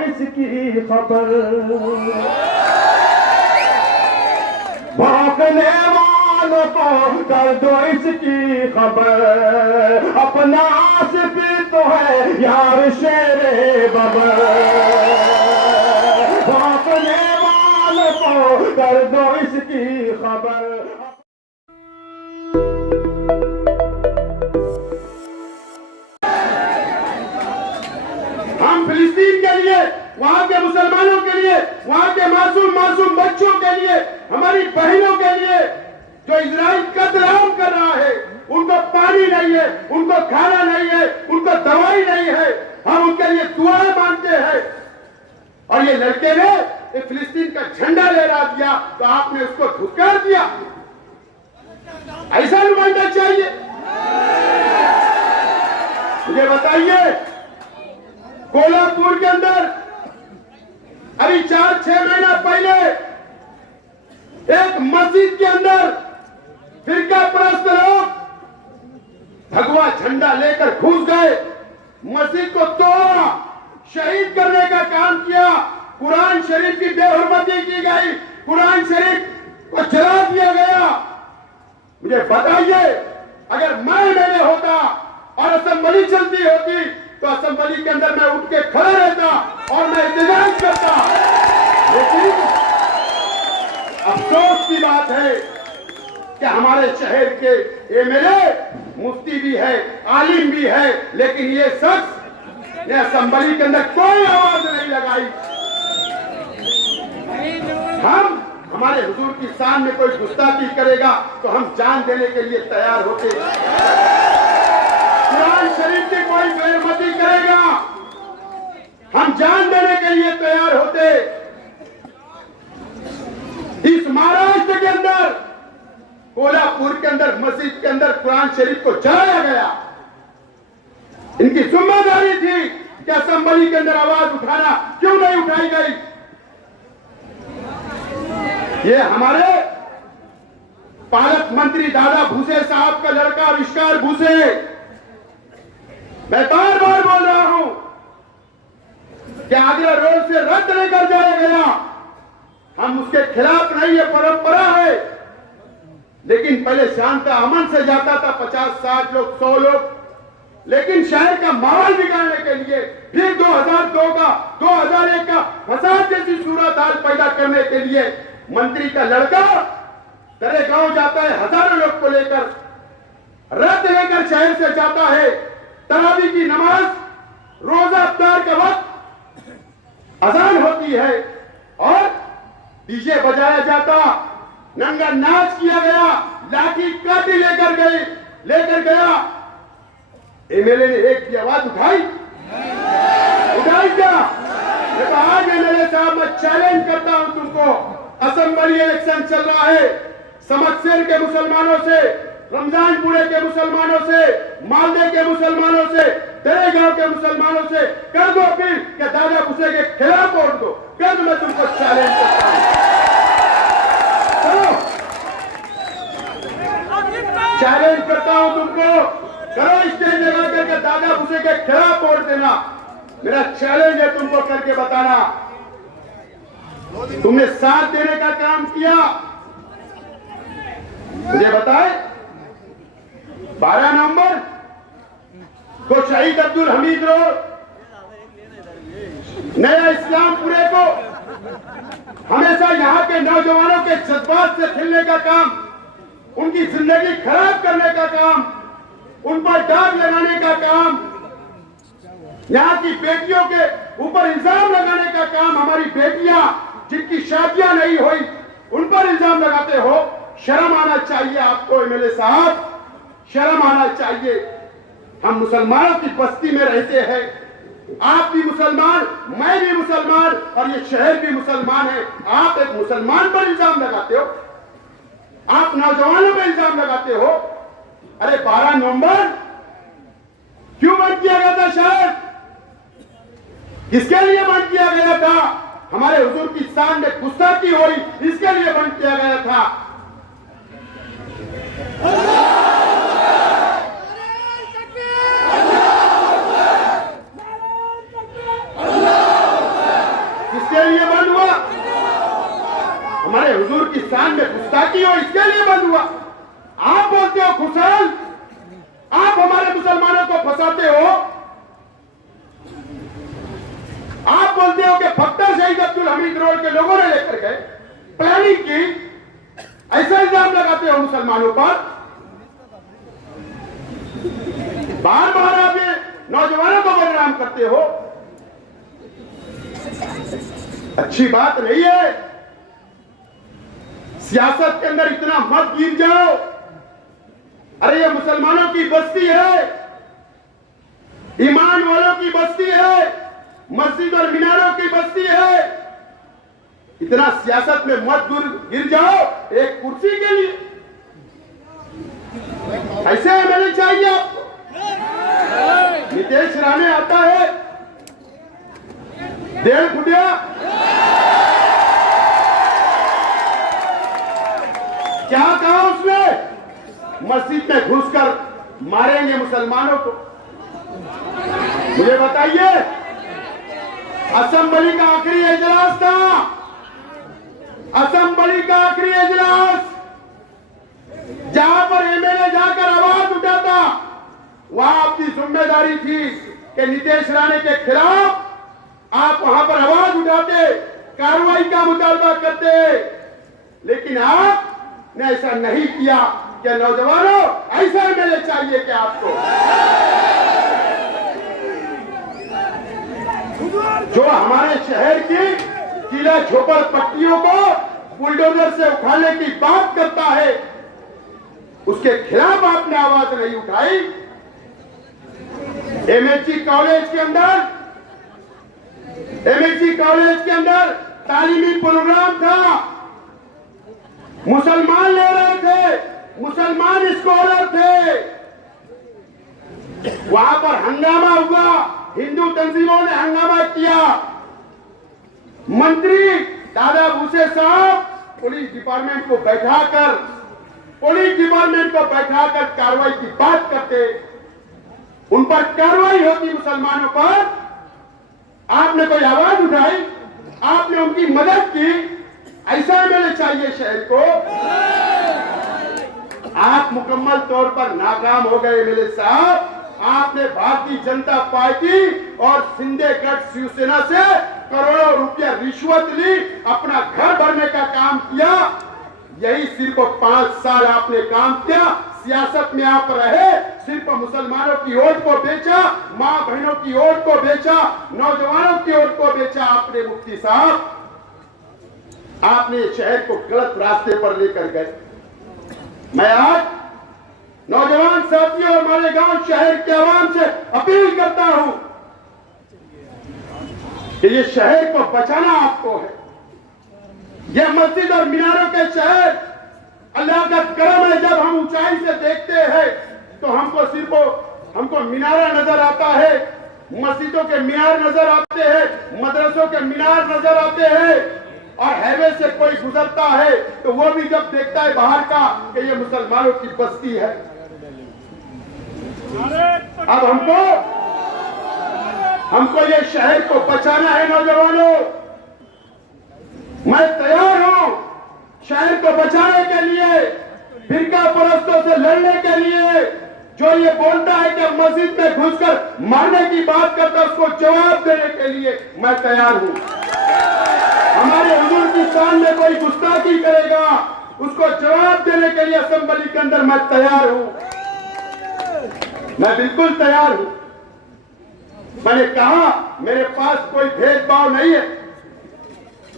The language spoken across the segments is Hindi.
इसकी खबर, भागने वालों को कर दो इसकी खबर, अपना आसिफ तो है यार शेरे बबर, भागने वालों को कर दो इसकी खबर। हम फिलिस्तीन के लिए, वहां के मुसलमानों के लिए, वहां के मासूम बच्चों के लिए, हमारी बहनों के लिए जो इजराइल कत्लेआम कर रहा है, उनको पानी नहीं है, उनको खाना नहीं है, उनको दवाई नहीं है, हम उनके लिए दुआएं मांगते हैं। और ये लड़के ने फिलिस्तीन का झंडा लहरा दिया तो आपने उसको धुतकार दिया। ऐसा नुमाइंदा चाहिए? मुझे बताइए, कोल्हापुर के अंदर अभी 4-6 महीना पहले एक मस्जिद के अंदर फिरका परस्त लोग भगवा झंडा लेकर घुस गए, मस्जिद को तोड़ा, शहीद करने का काम किया, कुरान शरीफ की बेहुरमती की गई, कुरान शरीफ को जला दिया गया। मुझे बताइए, अगर मैं मैंने होता और असेंबली चलती होती तो असेंबली के अंदर मैं उठ के खड़ा रहता और मैं एहतजाज करता। लेकिन अफसोस की बात है कि हमारे शहर के एमएलए मुफ्ती भी है, आलिम भी है, लेकिन ये शख्स ने असेंबली के अंदर कोई आवाज नहीं लगाई। हम हमारे हुजूर की शान में कोई गुस्ताखी करेगा तो हम जान देने के लिए तैयार होते। कुरान शरीफ की कोई बेइज्जती करेगा, हम जान देने के लिए तैयार होते। इस महाराष्ट्र के अंदर, कोल्हापुर के अंदर मस्जिद के अंदर कुरान शरीफ को जलाया गया। इनकी जिम्मेदारी थी कि असेंबली के अंदर आवाज उठाना, क्यों नहीं उठाई गई? ये हमारे पालक मंत्री दादा भूसे साहब का लड़का आविष्कार भूसे, मैं बार बार बोल रहा हूं कि आगरा रोड से रद्द लेकर जाया गया, हम उसके खिलाफ नहीं, है परंपरा है। लेकिन पहले शांत अमन से जाता था 50-60 लोग, 100 लोग, लेकिन शहर का माहौल बिगाड़ने के लिए फिर 2002 का, 2001 का फसाद जैसी सूरत हाल पैदा करने के लिए मंत्री का लड़का तेरे गांव जाता है, हजारों लोग को लेकर, रद्द लेकर शहर से जाता है। तरावी की नमाज, रोजा अफ्तार का वक्त अजान होती है और डीजे बजाया जाता, नंगा नाच किया गया, लाठी काटी लेकर गया। एमएलए ने एक की आवाज उठाई क्या? मैं तो आज एमएलए साहब मैं चैलेंज करता हूं तुमको, असेंबली इलेक्शन चल रहा है, समकसेर के मुसलमानों से, रमजानपुरे के मुसलमानों से, मालदे के मुसलमानों से, तेरे गांव के मुसलमानों से कर दो अपील कि दादा भूसे के खिलाफ वोट दो। कल मैं तुमको चैलेंज करता हूं, चलो चैलेंज करता हूं तुमको, करो स्टेज लगा करके दादा भूसे के खिलाफ वोट देना। मेरा चैलेंज है तुमको करके बताना। तुमने साथ देने का काम किया। मुझे बताए 12 नवंबर को शहीद अब्दुल हमीद रोड, नया इस्लामपुरे को हमेशा यहां के नौजवानों के जज्बात से खेलने का काम, उनकी जिंदगी खराब करने का काम, उन पर दाग लगाने का काम, यहां की बेटियों के ऊपर इल्जाम लगाने का काम, हमारी बेटियां जिनकी शादियां नहीं हुई उन पर इल्जाम लगाते हो। शर्म आना चाहिए आपको एमएलए साहब, शर्म आना चाहिए। हम मुसलमानों की बस्ती में रहते हैं, आप भी मुसलमान, मैं भी मुसलमान और ये शहर भी मुसलमान है। आप एक मुसलमान पर इल्जाम लगाते हो, आप नौजवानों पर इल्जाम लगाते हो। अरे 12 नवंबर क्यों बंद किया गया था शहर? किसके लिए बंद किया गया था? हमारे हुजूर की शान में गुस्ताखी हुई, इसके लिए बंद किया गया था। हमारे हुजूर की शान में गुस्ताखी हो इसके लिए बंद हुआ। आप बोलते हो खुशाल, आप हमारे मुसलमानों को फंसाते हो। आप बोलते हो कि फख्तर शहीद अब्दुल हमीद रोड के लोगों ने लेकर गए, प्लानिंग की, ऐसा इल्जाम लगाते हो मुसलमानों पर। बार बार आप ये नौजवानों को बदनाम करते हो, अच्छी बात नहीं है। सियासत के अंदर इतना मत गिर जाओ। अरे ये मुसलमानों की बस्ती है, ईमान वालों की बस्ती है, मस्जिद और मीनारों की बस्ती है। इतना सियासत में मत गिर जाओ एक कुर्सी के लिए। ऐसे एमएलए चाहिए आपको? नीतीश राणे आता है, देव गुडिया क्या कहा उसने? मस्जिद में घुसकर मारेंगे मुसलमानों को। मुझे बताइए, असेंबली का आखिरी इजलास था, असेंबली का आखिरी इजलास, जहां पर एमएलए जाकर आवाज उठाता, वहां आपकी जिम्मेदारी थी कि नीतीश राणे के खिलाफ आप वहां पर आवाज उठाते, कार्रवाई का मुतालबा करते। लेकिन आपने ऐसा नहीं किया। क्या नौजवानों, ऐसा एमएलए चाहिए क्या आपको? जो हमारे शहर की किला झोपड़ पट्टियों को बुलडोजर से उखाड़ने की बात करता है, उसके खिलाफ आपने आवाज नहीं उठाई। एमएचसी कॉलेज के अंदर तालीमी प्रोग्राम था, मुसलमान ले रहे थे, मुसलमान स्कॉलर थे, वहां पर हंगामा हुआ, हिंदू तंजीमों ने हंगामा किया। मंत्री दादा भूसे साहब पुलिस डिपार्टमेंट को बैठाकर कार्रवाई की बात करते, उन पर कार्रवाई होती मुसलमानों पर। आपने कोई आवाज उठाई, आपने उनकी मदद की। ऐसा एमएलए चाहिए शहर को। आप मुकम्मल तौर पर नाकाम हो गए एमएलए साहब। आपने भारतीय जनता पार्टी और शिंदे गढ़ शिवसेना से करोड़ों रुपया रिश्वत ली, अपना घर भरने का काम किया। यही सिर्फ 5 साल आपने काम किया। सियासत में आप रहे, सिर्फ मुसलमानों की वोट को बेचा, मां बहनों की वोट को बेचा, नौजवानों की वोट को बेचा आपने। मुफ्ती साहब, आपने शहर को गलत रास्ते पर लेकर गए। मैं आज नौजवान साथियों और हमारे गांव शहर के आवाम से अपील करता हूं कि ये शहर को बचाना आपको है। ये मस्जिद और मीनारों के शहर, अल्लाह का करम है, जब हम ऊंचाई से देखते हैं तो हमको मीनारा नजर आता है, मस्जिदों के मीनार नजर आते हैं, मदरसों के मीनार नजर आते हैं। और हाईवे से कोई गुजरता है तो वो भी जब देखता है बाहर का कि ये मुसलमानों की बस्ती है। अब हमको ये शहर को बचाना है। नौजवानों, मैं तैयार हूं शहर को बचाने के लिए, फिरका परस्तों से लड़ने के लिए। जो ये बोलता है कि मस्जिद में घुसकर मारने की बात करता है, उसको जवाब देने के लिए मैं तैयार हूं। हमारे हुजूर की शान में कोई गुस्ताखी करेगा, उसको जवाब देने के लिए असेंबली के अंदर मैं तैयार हूं। मैं बिल्कुल तैयार हूं। मैंने कहा मेरे पास कोई भेदभाव नहीं है,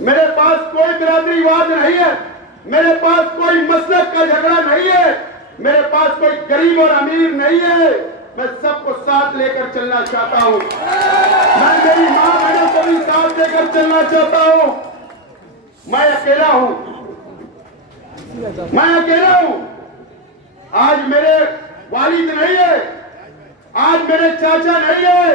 मेरे पास कोई बिरादरीवाद नहीं है, मेरे पास कोई मसलब का झगड़ा नहीं है, मेरे पास कोई गरीब और अमीर नहीं है। मैं सबको साथ लेकर चलना चाहता हूं। मैं मेरी मां बहनों को भी साथ लेकर चलना चाहता हूं। मैं अकेला हूं। आज मेरे वालिद नहीं है, आज मेरे चाचा नहीं है,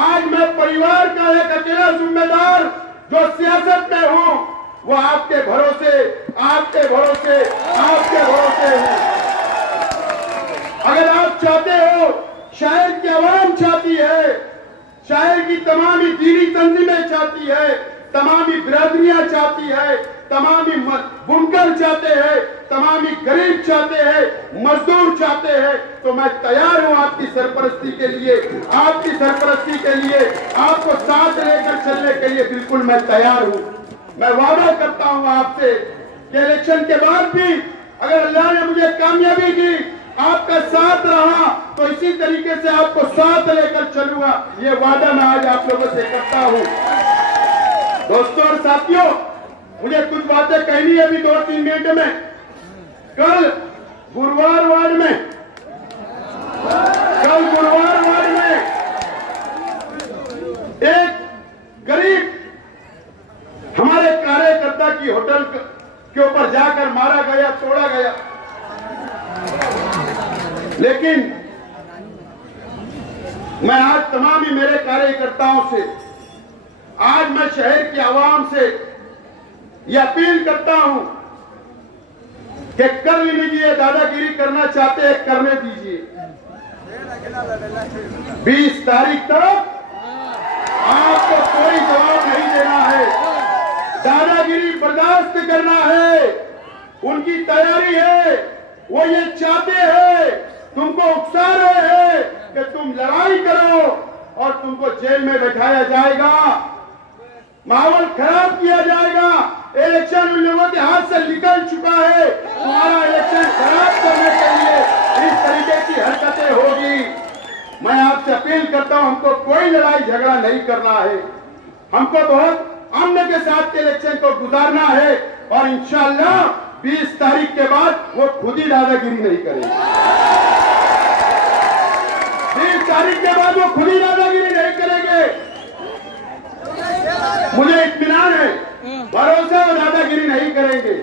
आज मैं परिवार का एक अकेला जिम्मेदार जो सियासत में हूं, वो आपके भरोसे हूं। अगर आप चाहते हो, शहर की आवाम चाहती है, शहर की तमाम दीनी तंजीमें चाहती है, तमाम बिरादरियां चाहती है, तमामी बुनकर चाहते हैं, तमामी गरीब चाहते हैं, मजदूर चाहते हैं, तो मैं तैयार हूं आपकी सरपरस्ती के लिए, आपकी सरपरस्ती के लिए, आपको साथ लेकर चलने के लिए बिल्कुल मैं तैयार हूं। मैं वादा करता हूं आपसे कि इलेक्शन के बाद भी अगर अल्लाह ने मुझे कामयाबी दी, आपका साथ रहा, तो इसी तरीके से आपको साथ लेकर चलूंगा। ये वादा मैं आज आप लोगों से करता हूं। दोस्तों और साथियों, मुझे कुछ बातें कहनी है अभी 2-3 मिनट में। कल गुरुवार वार्ड में एक गरीब हमारे कार्यकर्ता की होटल के ऊपर जाकर मारा गया, तोड़ा गया। लेकिन मैं आज तमाम ही मेरे कार्यकर्ताओं से, आज मैं शहर की आवाम से यह अपील करता हूं कि कर लीजिए, दादागिरी करना चाहते हैं करने दीजिए। 20 तारीख तक आपको कोई जवाब नहीं देना है, दादागिरी बर्दाश्त करना है। उनकी तैयारी है, वो ये चाहते हैं, तुमको उकसा रहे हैं कि तुम लड़ाई करो और तुमको जेल में बैठाया जाएगा, माहौल खराब किया जाएगा। इलेक्शन उन लोगों के हाथ से निकल चुका है, तुम्हारा इलेक्शन खराब करने के लिए इस तरीके की हरकतें होगी। मैं आपसे अपील करता हूं, हमको कोई लड़ाई झगड़ा नहीं करना है, हमको बहुत अमन के साथ के इलेक्शन को गुजारना है और इंशाअल्लाह 20 तारीख के बाद वो खुद ही दादागिरी नहीं करेंगे। 20 तारीख के बाद वो खुद ही दादागिरी नहीं करेंगे। मुझे इत्मीनान है, भरोसा वो दादागिरी नहीं करेंगे।